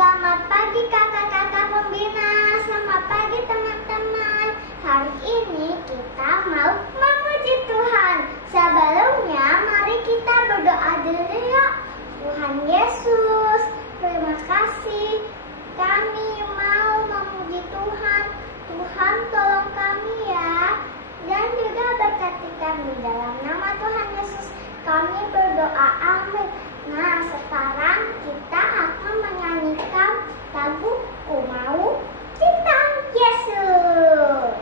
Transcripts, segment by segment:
Selamat pagi kakak-kakak pembina, selamat pagi teman-teman. Hari ini kita mau memuji Tuhan. Sebelumnya mari kita berdoa dulu yuk. Tuhan Yesus, terima kasih kami mau memuji Tuhan. Tuhan tolong kami ya, dan juga berkati kami. Dalam nama Tuhan Yesus kami berdoa, amin. Nah, sekarang kita akan menyanyikan lagu Ku Mau Cinta Yesus.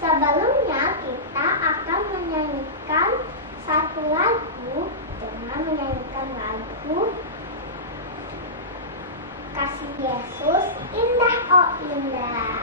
Sebelumnya kita akan menyanyikan satu lagu dengan menyanyikan lagu Kasih Yesus Indah Oh Indah.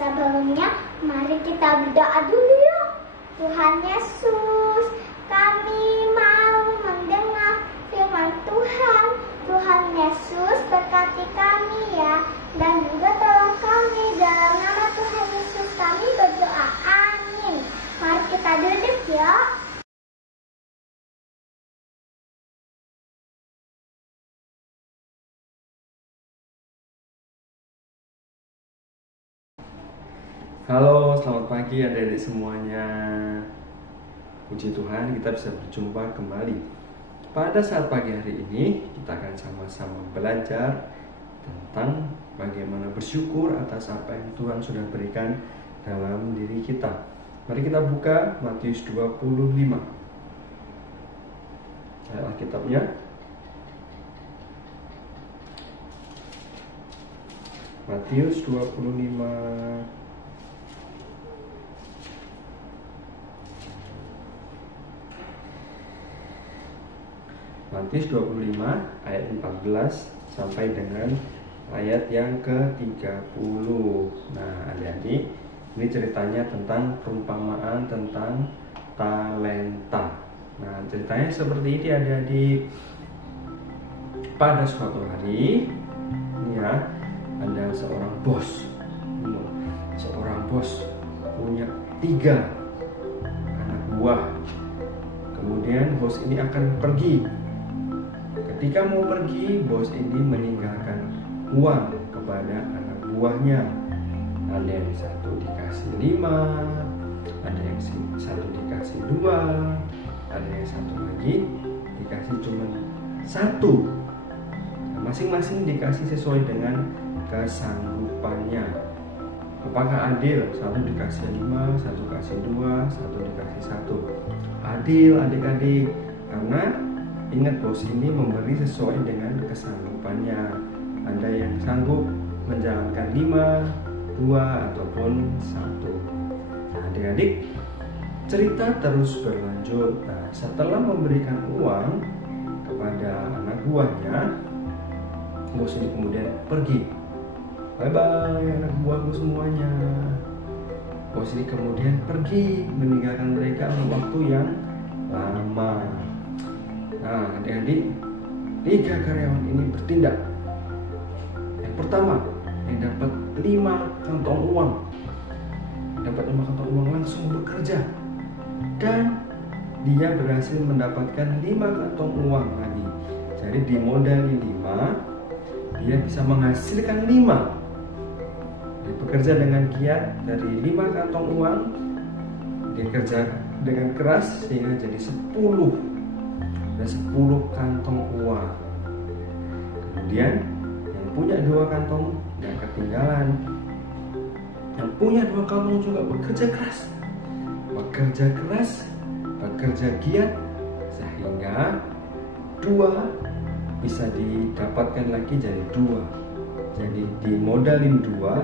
Sebelumnya, mari kita berdoa dulu yuk. Tuhan Yesus, kami mau mendengar firman Tuhan. Tuhan Yesus, berkati kami ya, dan juga tolong kami. Dalam nama Tuhan Yesus kami berdoa, amin. Mari kita duduk ya. Halo, selamat pagi adik-adik semuanya. Puji Tuhan, kita bisa berjumpa kembali. Pada saat pagi hari ini, kita akan sama-sama belajar tentang bagaimana bersyukur atas apa yang Tuhan sudah berikan dalam diri kita. Mari kita buka Matius 25. Ayat Alkitabnya. Matius 25. Matius 25 ayat 14 sampai dengan ayat yang ke-30. Nah, adik-adik, ini ceritanya tentang perumpamaan tentang talenta. Nah, ceritanya seperti ini adik-adik. Pada suatu hari, ini ya, ada seorang bos. bos punya 3 anak buah. Kemudian bos ini akan pergi. Ketika mau pergi, bos ini meninggalkan uang kepada anak buahnya. Ada yang satu dikasih 5, ada yang satu dikasih 2, ada yang satu lagi dikasih cuma 1. Nah, masing-masing dikasih sesuai dengan kesanggupannya. Apakah adil? Satu dikasih 5, satu dikasih 2, satu dikasih 1. Adil adik-adik, karena ingat bos ini memberi sesuai dengan kesanggupannya. Ada yang sanggup menjalankan 5, 2, ataupun 1. Nah, adik-adik, cerita terus berlanjut. Nah, setelah memberikan uang kepada anak buahnya, bos ini kemudian pergi. Bye-bye anak buahku semuanya. Bos ini kemudian pergi meninggalkan mereka waktu yang lama. Nah, adik-adik, 3 karyawan ini bertindak. Yang pertama, yang dapat 5 kantong uang, langsung bekerja, dan dia berhasil mendapatkan 5 kantong uang lagi. Jadi dimodali 5, dia bisa menghasilkan 5. Dia bekerja dengan giat, dari 5 kantong uang dia kerja dengan keras sehingga jadi 10. Dan 10 kantong uang. Kemudian yang punya 2 kantong yang ketinggalan. Yang punya 2 kantong juga bekerja keras, bekerja giat, sehingga 2 bisa didapatkan lagi jadi 2. Jadi dimodalin 2,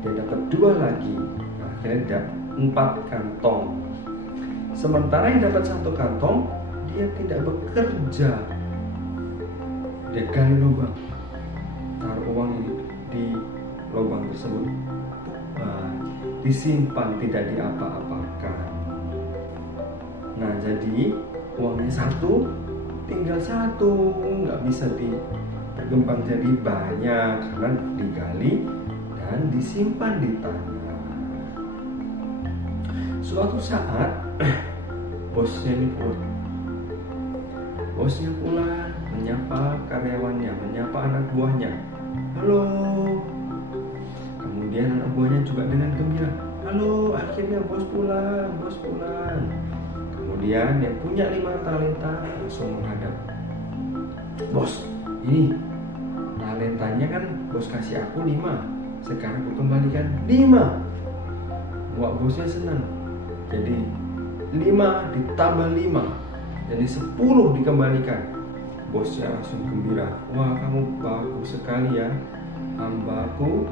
dia dapat 2 lagi. Nah, akhirnya dapat 4 kantong. Sementara yang dapat 1 kantong, dia tidak bekerja. Dia gali lubang, taruh uang ini di lubang tersebut, disimpan, tidak diapa-apakan. Nah, jadi uangnya 1, tinggal 1, nggak bisa berkembang jadi banyak karena digali dan disimpan di tanah. Suatu saat bosnya pulang menyapa karyawannya, menyapa anak buahnya. Halo. Kemudian anak buahnya juga dengan gembira. Halo, akhirnya bos pulang. Kemudian yang punya 5 talenta langsung menghadap. Bos, ini talentanya kan bos kasih aku 5. Sekarang aku kembalikan 5. Wah, bosnya senang. Jadi 5 ditambah 5, jadi 10 dikembalikan. Bosnya langsung gembira. Wah, kamu bagus sekali ya, hambaku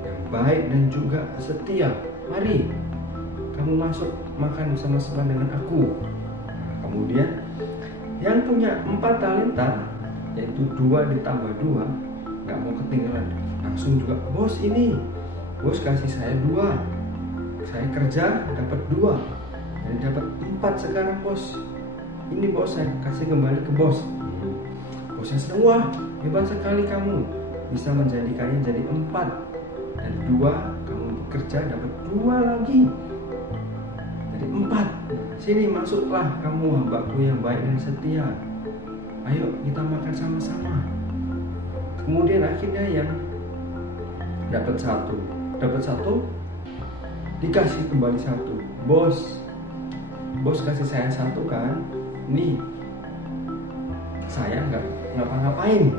yang baik dan juga setia. Mari kamu masuk makan bersama-sama dengan aku. Nah, kemudian yang punya 4 talenta, yaitu 2 ditambah 2, gak mau ketinggalan, langsung juga, bos ini, bos kasih saya 2, saya kerja dapat 2, dan dapat 4 sekarang bos. Ini bos, saya kasih kembali ke bos. Bosnya senang, wah hebat sekali kamu, bisa menjadikannya jadi 4. Dari 2 kamu bekerja dapat 2 lagi, jadi 4. Sini masuklah kamu, hambaku yang baik dan setia. Ayo kita makan sama-sama. Kemudian akhirnya yang dapat 1 dikasih kembali 1. Bos kasih saya 1 kan? Nih, saya nggak ngapa-ngapain.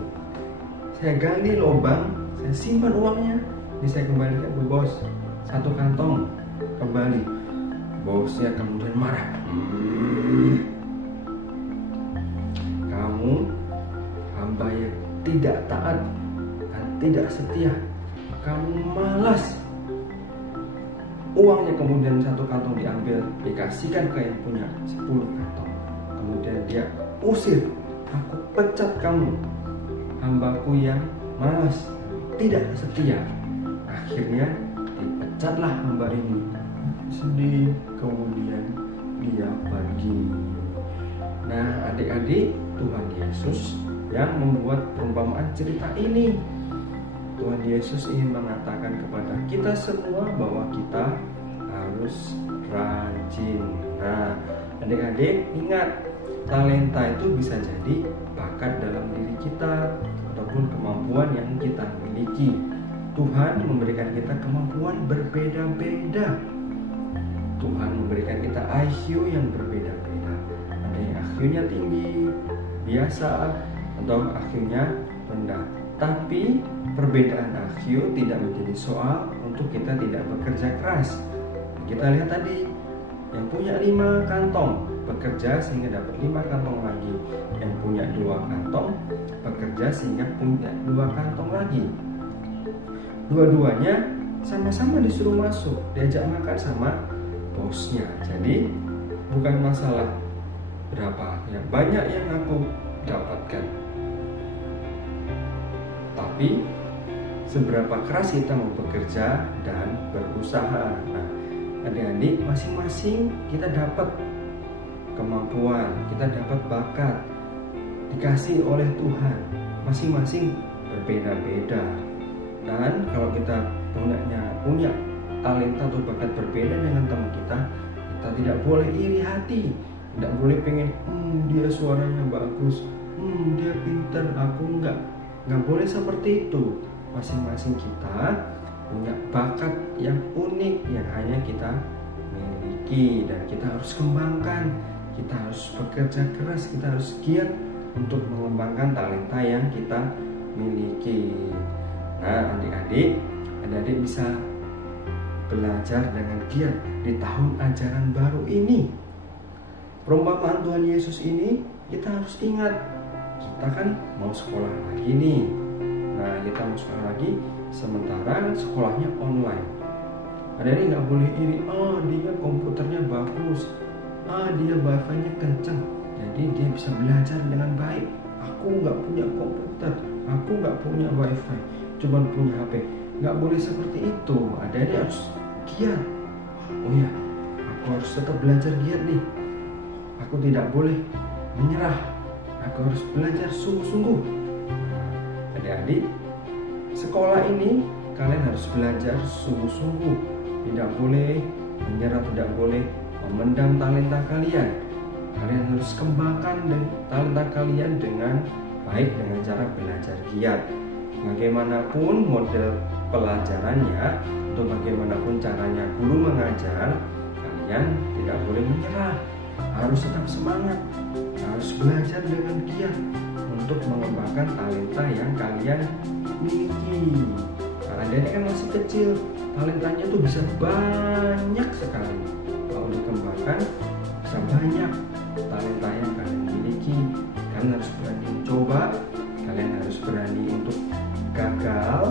Saya gali lubang, saya simpan uangnya, ini saya kembalikan ke bos. 1 kantong kembali. Bosnya kemudian marah. Kamu hamba yang tidak taat dan tidak setia. Kamu malas. Uangnya kemudian 1 kantong diambil, dikasihkan ke yang punya 10 kantong. Kemudian dia usir. Aku pecat kamu, hambaku yang malas, tidak setia. Akhirnya dipecatlah hamba ini. Sedih, kemudian dia pergi. Nah, adik-adik, Tuhan Yesus yang membuat perumpamaan cerita ini. Tuhan Yesus ingin mengatakan kepada kita semua bahwa kita harus rajin. Nah, adik-adik ingat, talenta itu bisa jadi bakat dalam diri kita ataupun kemampuan yang kita miliki. Tuhan memberikan kita kemampuan berbeda-beda. Tuhan memberikan kita IQ yang berbeda-beda. Ada yang IQ-nya tinggi, biasa, atau IQ-nya rendah. Tapi perbedaan IQ tidak menjadi soal untuk kita tidak bekerja keras. Kita lihat tadi, yang punya 5 kantong bekerja sehingga dapat 5 kantong lagi. Yang punya 2 kantong bekerja sehingga punya 2 kantong lagi. Dua-duanya sama-sama disuruh masuk, diajak makan sama bosnya. Jadi bukan masalah berapa yang banyak yang aku dapatkan, tapi seberapa keras kita mau bekerja dan berusaha. Nah, adik-adik, masing-masing kita dapat kemampuan, kita dapat bakat dikasih oleh Tuhan, masing-masing berbeda-beda. Dan kalau kita punya talenta atau bakat berbeda dengan teman kita tidak boleh iri hati, tidak boleh pengen dia suaranya bagus, dia pintar, aku enggak boleh seperti itu. Masing-masing kita punya bakat yang unik yang hanya kita miliki dan kita harus kembangkan. Kita harus bekerja keras, kita harus giat untuk mengembangkan talenta yang kita miliki. Nah, adik-adik bisa belajar dengan giat di tahun ajaran baru ini. Perumpamaan Tuhan Yesus ini kita harus ingat, kita kan mau sekolah lagi nih. Nah, kita mau sekolah lagi sementara sekolahnya online. Adik-adik nggak boleh iri, dia komputernya bagus, dia wifi-nya kencang, jadi dia bisa belajar dengan baik. Aku nggak punya komputer, aku nggak punya wifi, cuma punya HP. Nggak boleh seperti itu. Adik-adik harus giat. Oh ya, aku harus tetap belajar giat nih. Aku tidak boleh menyerah. Aku harus belajar sungguh-sungguh. Adik-adik, sekolah ini kalian harus belajar sungguh-sungguh. Tidak boleh menyerah, tidak boleh memendam talenta kalian. Kalian harus kembangkan talenta kalian dengan baik dengan cara belajar giat. Bagaimanapun model pelajarannya atau bagaimanapun caranya guru mengajar, kalian tidak boleh menyerah. Harus tetap semangat, harus belajar dengan giat untuk mengembangkan talenta yang kalian miliki. Nah, adik-adik kan masih kecil, talentanya tuh bisa banyak sekali. Kalau dikembangkan bisa banyak talenta yang kalian miliki. Kalian harus berani mencoba, kalian harus berani untuk gagal,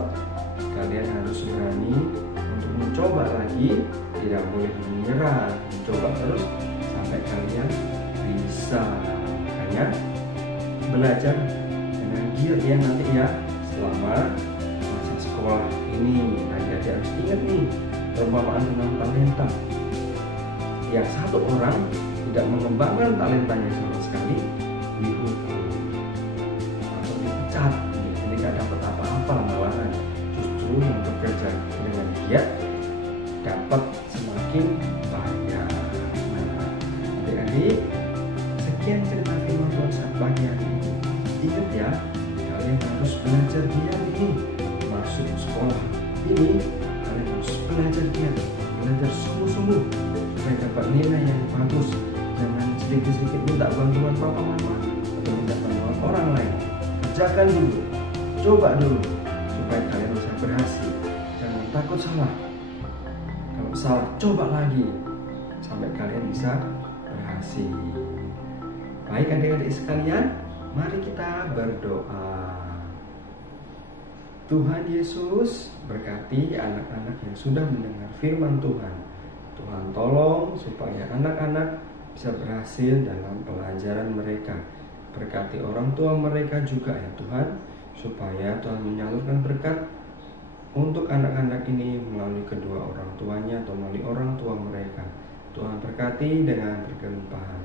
kalian harus berani untuk mencoba lagi, tidak boleh menyerah, mencoba terus sampai kalian bisa. Makanya belajar dengan giat ya nanti ya selama masa sekolah ini. Adik-adik harus ingat nih perumpamaan tentang talenta. Yang satu orang tidak mengembangkan talentanya sama sekali, dihukum atau dipecat, jadi tidak dapat apa-apa, malahan justru yang bekerja dengan giat dapat semakin banyak. Nah, adik-adik, sekian cerita firman Tuhan saat pagi hari ini. Ingat ya, kalian harus belajar giat ini. Masuk sekolah ini kalian harus belajar giat, belajar sungguh-sungguh supaya dapat nilai yang bagus. Jangan sedikit-sedikit minta bantuan papa mama atau minta bantuan orang lain. Kerjakan dulu, coba dulu supaya kalian bisa berhasil. Jangan takut salah. Kalau salah, coba lagi sampai kalian bisa berhasil. Baik adik-adik sekalian, mari kita berdoa. Tuhan Yesus berkati anak-anak yang sudah mendengar firman Tuhan. Tuhan tolong supaya anak-anak bisa berhasil dalam pelajaran mereka. Berkati orang tua mereka juga ya Tuhan, supaya Tuhan menyalurkan berkat untuk anak-anak ini melalui kedua orang tuanya atau melalui orang tua mereka. Tuhan berkati dengan berkelimpahan.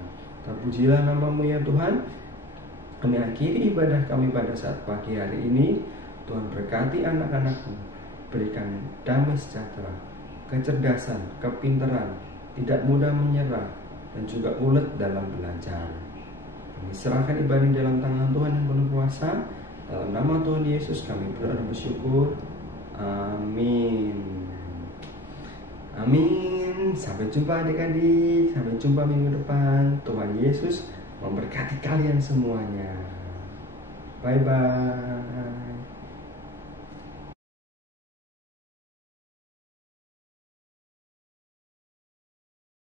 Terpujilah nama-Mu ya Tuhan. Kami akhiri ibadah kami pada saat pagi hari ini. Tuhan berkati anak-anakmu, berikan damai sejahtera, kecerdasan, kepintaran, tidak mudah menyerah, dan juga ulet dalam belajar. Kami serahkan ibadah ini dalam tangan Tuhan yang penuh kuasa. Dalam nama Tuhan Yesus kami berdoa dan bersyukur. Amin. Amin. Sampai jumpa adik-adik. Sampai jumpa minggu depan. Tuhan Yesus memberkati kalian semuanya. Bye-bye.